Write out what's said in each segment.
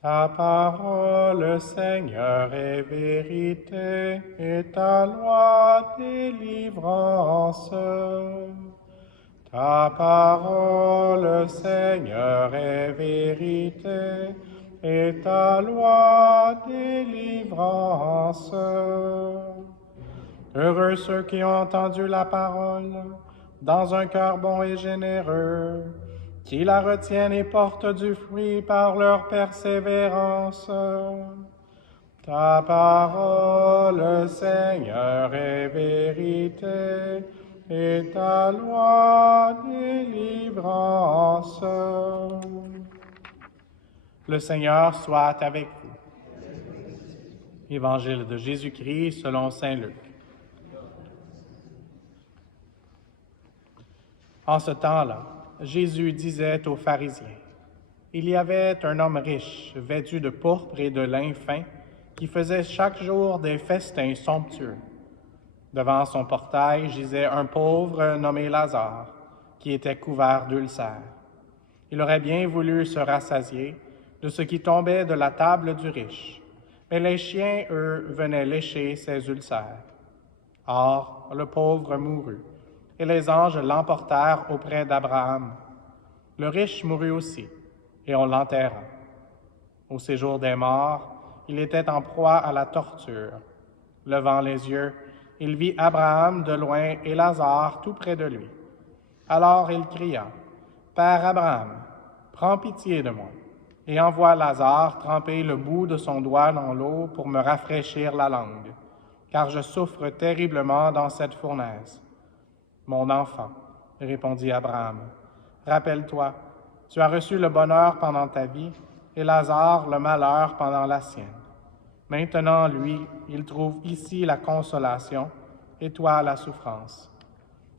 Ta parole, Seigneur, est vérité, et ta loi délivrance. Ta parole, Seigneur, est vérité, et ta loi délivrance. Heureux ceux qui ont entendu la parole dans un cœur bon et généreux, qui la retiennent et portent du fruit par leur persévérance. Ta parole, Seigneur, est vérité, et ta loi délivrance. Le Seigneur soit avec vous. Évangile de Jésus-Christ selon saint Luc. En ce temps-là, Jésus disait aux pharisiens, « Il y avait un homme riche, vêtu de pourpre et de lin fin, qui faisait chaque jour des festins somptueux. Devant son portail gisait un pauvre nommé Lazare, qui était couvert d'ulcères. Il aurait bien voulu se rassasier de ce qui tombait de la table du riche, mais les chiens, eux, venaient lécher ses ulcères. Or, le pauvre mourut, et les anges l'emportèrent auprès d'Abraham. Le riche mourut aussi, et on l'enterra. Au séjour des morts, il était en proie à la torture. Levant les yeux, il vit Abraham de loin et Lazare tout près de lui. Alors il cria, « Père Abraham, prends pitié de moi, et envoie Lazare tremper le bout de son doigt dans l'eau pour me rafraîchir la langue, car je souffre terriblement dans cette fournaise. » « Mon enfant, répondit Abraham, rappelle-toi, tu as reçu le bonheur pendant ta vie, et Lazare le malheur pendant la sienne. Maintenant, lui, il trouve ici la consolation, et toi la souffrance.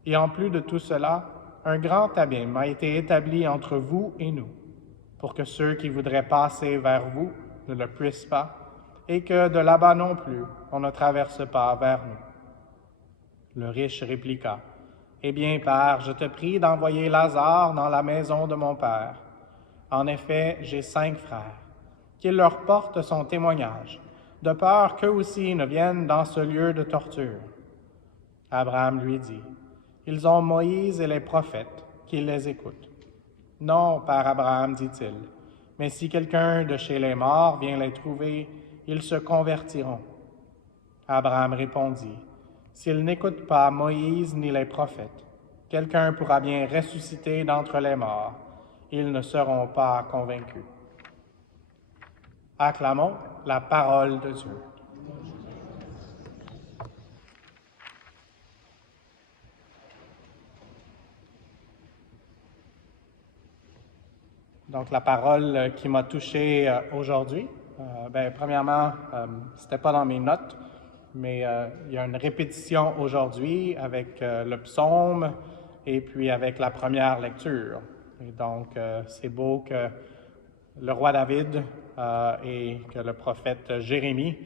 Et en plus de tout cela, un grand abîme a été établi entre vous et nous, pour que ceux qui voudraient passer vers vous ne le puissent pas, et que de là-bas non plus, on ne traverse pas vers nous. Le riche répliqua, « Eh bien, Père, je te prie d'envoyer Lazare dans la maison de mon Père. En effet, j'ai 5 frères. Qu'il leur porte son témoignage, de peur qu'eux aussi ne viennent dans ce lieu de torture. » Abraham lui dit, « Ils ont Moïse et les prophètes, qu'ils les écoutent. » « Non, Père Abraham, dit-il, mais si quelqu'un de chez les morts vient les trouver, ils se convertiront. » Abraham répondit, « S'ils n'écoutent pas Moïse ni les prophètes, quelqu'un pourra bien ressusciter d'entre les morts. Ils ne seront pas convaincus. » Acclamons la parole de Dieu. Donc, la parole qui m'a touché aujourd'hui, premièrement, c'était pas dans mes notes, mais il y a une répétition aujourd'hui avec le psaume et puis avec la première lecture. Et donc, c'est beau que le roi David et que le prophète Jérémie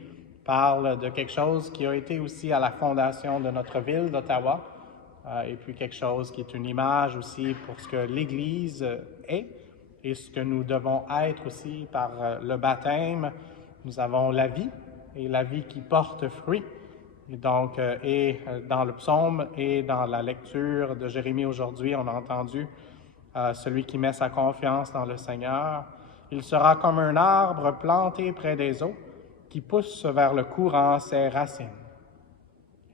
parlent de quelque chose qui a été aussi à la fondation de notre ville d'Ottawa, et puis quelque chose qui est une image aussi pour ce que l'Église est et ce que nous devons être aussi par le baptême. Nous avons la vie et la vie qui porte fruit. Et donc, dans le psaume et dans la lecture de Jérémie aujourd'hui, on a entendu celui qui met sa confiance dans le Seigneur. Il sera comme un arbre planté près des eaux qui pousse vers le courant ses racines.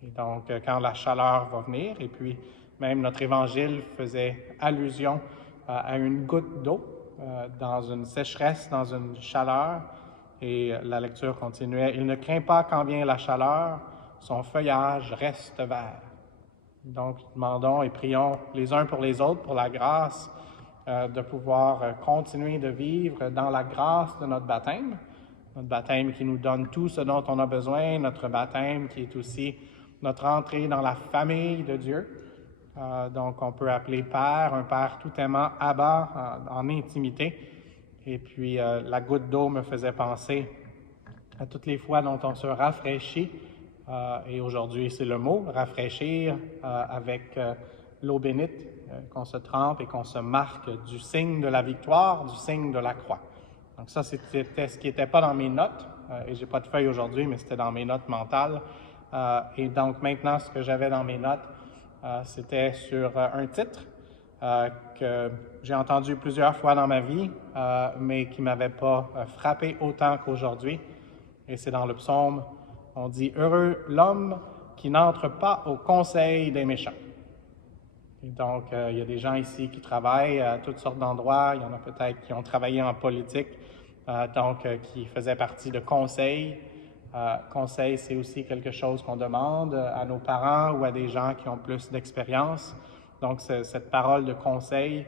Et donc, quand la chaleur va venir, et puis même notre évangile faisait allusion à une goutte d'eau dans une sécheresse, dans une chaleur, et la lecture continuait, « Il ne craint pas quand vient la chaleur, son feuillage reste vert. » Donc, demandons et prions les uns pour les autres pour la grâce de pouvoir continuer de vivre dans la grâce de notre baptême qui nous donne tout ce dont on a besoin, notre baptême qui est aussi notre entrée dans la famille de Dieu. Donc, on peut appeler Père, un Père tout aimant, Abba, en intimité. Et puis, la goutte d'eau me faisait penser à toutes les fois dont on se rafraîchit. Et aujourd'hui, c'est le mot, rafraîchir, avec l'eau bénite, qu'on se trempe et qu'on se marque du signe de la victoire, du signe de la croix. Donc ça, c'était ce qui n'était pas dans mes notes, et j'ai pas de feuille aujourd'hui, mais c'était dans mes notes mentales. Et donc maintenant, ce que j'avais dans mes notes, c'était sur un titre que j'ai entendu plusieurs fois dans ma vie, mais qui ne m'avait pas frappé autant qu'aujourd'hui. Et c'est dans le psaume, on dit « Heureux l'homme qui n'entre pas au conseil des méchants ». Et donc, il y a des gens ici qui travaillent à toutes sortes d'endroits. Il y en a peut-être qui ont travaillé en politique, qui faisaient partie de conseils. Conseil, c'est aussi quelque chose qu'on demande à nos parents ou à des gens qui ont plus d'expérience. Donc, cette parole de conseil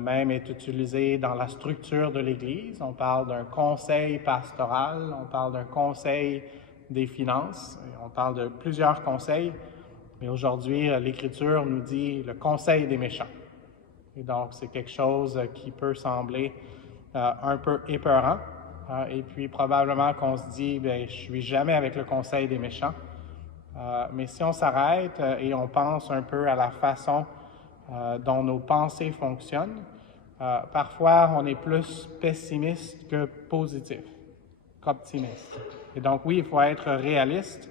même est utilisée dans la structure de l'Église. On parle d'un conseil pastoral, on parle d'un conseil des finances, on parle de plusieurs conseils. Mais aujourd'hui, l'Écriture nous dit le conseil des méchants. Et donc, c'est quelque chose qui peut sembler un peu épeurant. Et puis, probablement qu'on se dit, bien, je suis jamais avec le conseil des méchants. Mais si on s'arrête et on pense un peu à la façon dont nos pensées fonctionnent, parfois on est plus pessimiste que positif, qu'optimiste. Et donc, oui, il faut être réaliste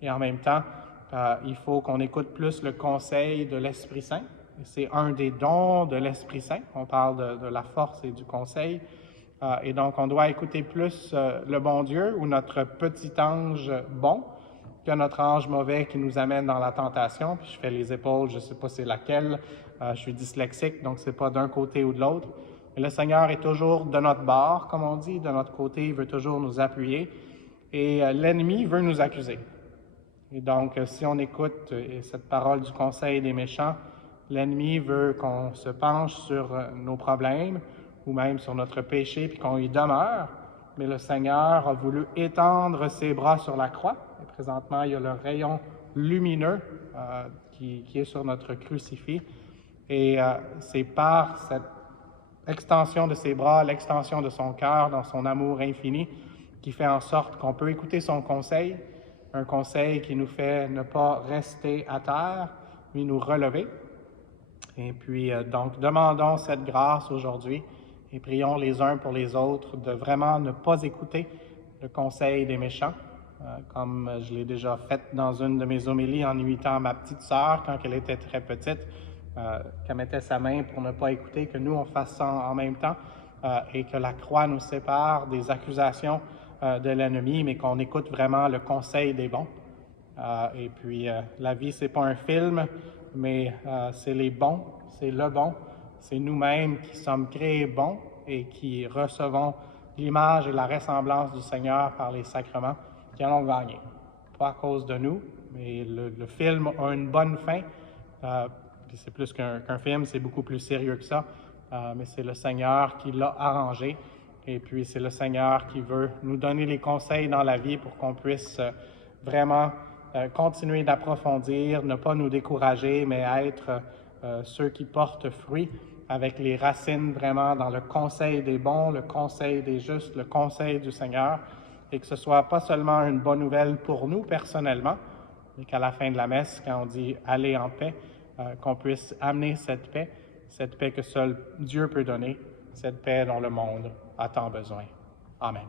et en même temps, il faut qu'on écoute plus le conseil de l'Esprit Saint. C'est un des dons de l'Esprit Saint. On parle de la force et du conseil. Et donc, on doit écouter plus le bon Dieu ou notre petit ange bon que notre ange mauvais qui nous amène dans la tentation. Puis je fais les épaules, je ne sais pas c'est laquelle. Je suis dyslexique, donc c'est pas d'un côté ou de l'autre. Mais le Seigneur est toujours de notre bord, comme on dit, de notre côté. Il veut toujours nous appuyer. Et l'ennemi veut nous accuser. Et donc, si on écoute cette parole du conseil des méchants, l'ennemi veut qu'on se penche sur nos problèmes ou même sur notre péché puis qu'on y demeure. Mais le Seigneur a voulu étendre ses bras sur la croix. Et présentement, il y a le rayon lumineux qui est sur notre crucifix. Et c'est par cette extension de ses bras, l'extension de son cœur dans son amour infini qui fait en sorte qu'on peut écouter son conseil, un conseil qui nous fait ne pas rester à terre, mais nous relever. Et puis, donc, demandons cette grâce aujourd'hui et prions les uns pour les autres de vraiment ne pas écouter le conseil des méchants, comme je l'ai déjà fait dans une de mes homélies en imitant ma petite sœur quand elle était très petite, qu'elle mettait sa main pour ne pas écouter, que nous, on fasse ça en même temps et que la croix nous sépare des accusations de l'ennemi, mais qu'on écoute vraiment le conseil des bons. Et puis, la vie, c'est pas un film, mais c'est les bons, c'est le bon, c'est nous-mêmes qui sommes créés bons et qui recevons l'image et la ressemblance du Seigneur par les sacrements qui allons gagner. Pas à cause de nous, mais le film a une bonne fin. Puis c'est plus qu'un film, c'est beaucoup plus sérieux que ça, mais c'est le Seigneur qui l'a arrangé. Et puis, c'est le Seigneur qui veut nous donner les conseils dans la vie pour qu'on puisse vraiment continuer d'approfondir, ne pas nous décourager, mais être ceux qui portent fruit avec les racines vraiment dans le conseil des bons, le conseil des justes, le conseil du Seigneur, et que ce soit pas seulement une bonne nouvelle pour nous personnellement, mais qu'à la fin de la messe, quand on dit « allez en paix », qu'on puisse amener cette paix que seul Dieu peut donner, cette paix dont le monde a tant besoin. Amen.